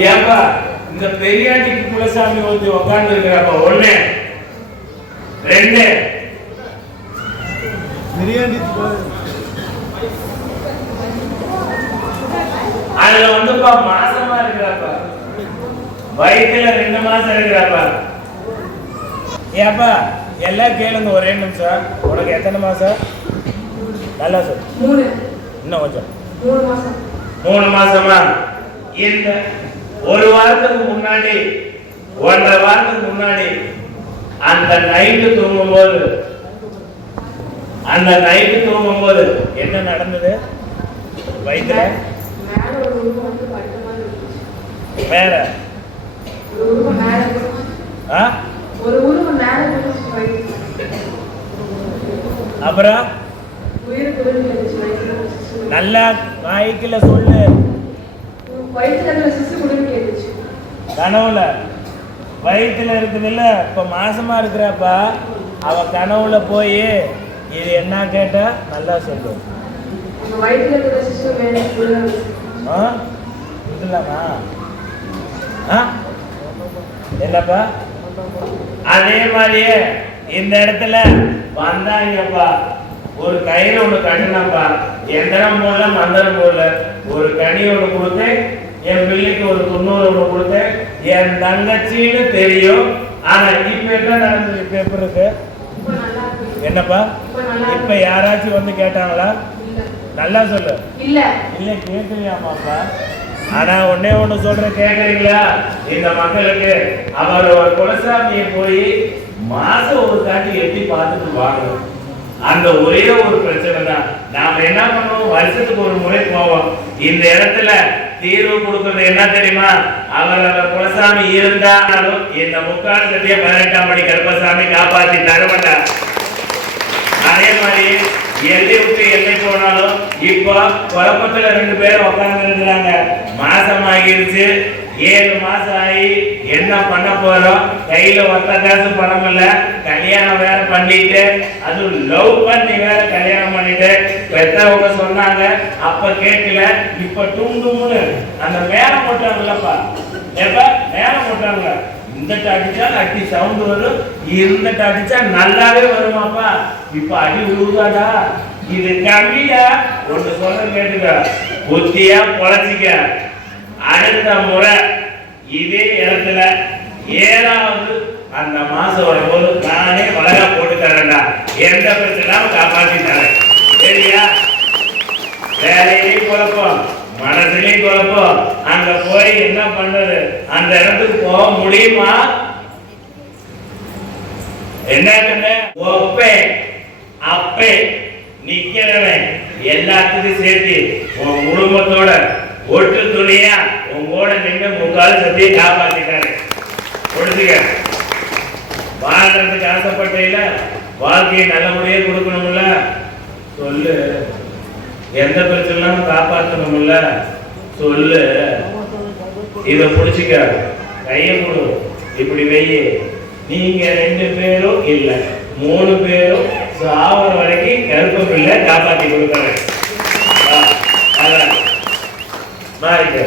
ஏப்பா இந்த பெரியாண்டிக்கு குலசாமி ஊத்தி உட்கார்ந்து இருக்கிறப்ப 1 2 பெரியாண்டி அதுல வந்துப்பா மாசமா இருக்கிறப்ப வயிற்றுல 2 மாசம் இருக்கிறப்ப ஏப்பா எல்லாம் கேளுங்க ஒரே நிமிஷம். உனக்கு எத்தனை மாசம்? நல்லா சொல். 3. இன்னும் கொஞ்சம். 3 மாசம். 3 மாசமா? இந்த ஒரு வாரத்துக்கு முன்னாடி 1.5 வாரத்துக்கு முன்னாடி அந்த நைட்டு தூங்கும்போது என்ன நடந்தது? வயிற்றுல மேல ஒரு உருவம் வந்து படுத்த மாதிரி இருந்துச்சு. வேற ஒரு உருவம் மேல ஒரு உருவம் மேல இருந்துச்சு. அப்புறம் உயிர் குளிர்ந்து இருந்துச்சு. வயிற்றுல நல்லா வாய்க்குல சொல்லு. வயிற்றுல சிசு குளிர்ந்து இருந்துச்சு. கனவுல வயிற்றுல இருக்குதுல்ல, இப்ப மாசமா இருக்கிறப்பா அவ கனவுல போய் இது என்ன கேட்டா நல்லா சொல்லு. வயிற்றுல இருக்கிற சிசு மேல குளிர்ந்து என்னப்பா? அதே மாதிரியே இந்த இடத்துல வந்தாங்கப்பா, ஒரு கயிறு ஒண்ணு கட்டினப்பா, எந்திரம் போல மந்திரம் போல ஒரு கனி ஒண்ணு கொடுத்து, என் பிள்ளைக்கு ஒரு 90 ஒண்ணு கொடுத்து, என் தங்கச்சின்னு தெரியும். ஆனா இப்ப என்ன நடந்தது? பேப்பர் இருக்கு என்னப்பா? இப்ப யாராச்சும் வந்து கேட்டாங்களா? நல்லா சொல்லு. இல்ல இல்ல கேட்கலையாமாப்பா. ஆனா ஒண்ணு சொல்றேன், கேட்கறீங்களா? இந்த மக்களுக்கு அவர் ஒரு குலசாமியை போய் மாசம் ஒரு காட்டி எட்டி பார்த்துட்டு வாங்கணும். அந்த ஒரே ஒரு பிரச்சனை தான். நாம என்ன பண்ணுவோம்? வருஷத்துக்கு ஒரு முறை போவோம். இந்த இடத்துல தீர்வு கொடுக்கறது என்ன தெரியுமா? அவர் குலசாமி இருந்தாலும் இந்த 18ஆம் படி கருப்பசாமி காப்பாற்றி தரமாட்டார். அதே மாதிரி எல்லை விட்டு எல்லை போனாலும் இப்ப குழப்பத்துல 2 பேர் உட்கார்ந்து இருக்கிறாங்க. மாசம் ஆகிருச்சு, 7 மாசம் ஆகி என்ன பண்ண போறோம்? கையில ஒத்த காசு பணம் இல்ல, கல்யாணம் வேற பண்ணிட்டு, அது லவ் பண்ணி வேற கல்யாணம் பண்ணிட்டு பெத்தவங்க சொன்னாங்க, அப்ப கேட்கல. இப்ப டூம்னு அந்த மேல போட்டாங்கல்லப்பா, எப்ப மேல போட்டாங்க, இந்த அடிச்சா அடி சவுண்ட் வரும், இந்த அடிச்சா நல்லாவே வருமாப்பா. இப்ப அடி உழுதாடா, இது கம்மியா ஒன்று சொல்ல கேட்டுக்க, புத்தியா பொழைச்சிக்க. அடுத்த முறை இதே இடத்துல 7வது அந்த மாசம் வரும்போது நானே வளரா போட்டு தரேன்டா, எந்த பிரச்சனையும் காப்பாற்றி தரேன். சரியா? வேலையிலையும் குழப்பம், மனசுலையும் குழப்பம். அங்க போய் என்ன பண்றது? அந்த இடத்துக்கு போக முடியுமா? என்ன ஒப்பே அப்பே நிக்கிறவன் எல்லாத்துக்கும் சேர்த்து உன் குடும்பத்தோட ஒட்டு துணியா உங்களோட நின்று 3/4 சத்தியை காப்பாத்திட்டாரு. கொடுத்துக்க. வாழ்றதுக்கு ஆசைப்பட்டீங்கள, வாழ்க்கையை நல்லபடியா கொடுக்கணும்ல, சொல்லு. எந்த பிரச்சனையும் காப்பாற்றணும்ல, சொல்லு. இதை புடிச்சுக்க, கையை கொடு, இப்படி வெய்ய. நீங்க 2 பேரும் இல்ல 3 பேரும் சாவர வரைக்கும் கருப்பு பிள்ளை காப்பாற்றி கொடுக்குறேன். மாறிக்க.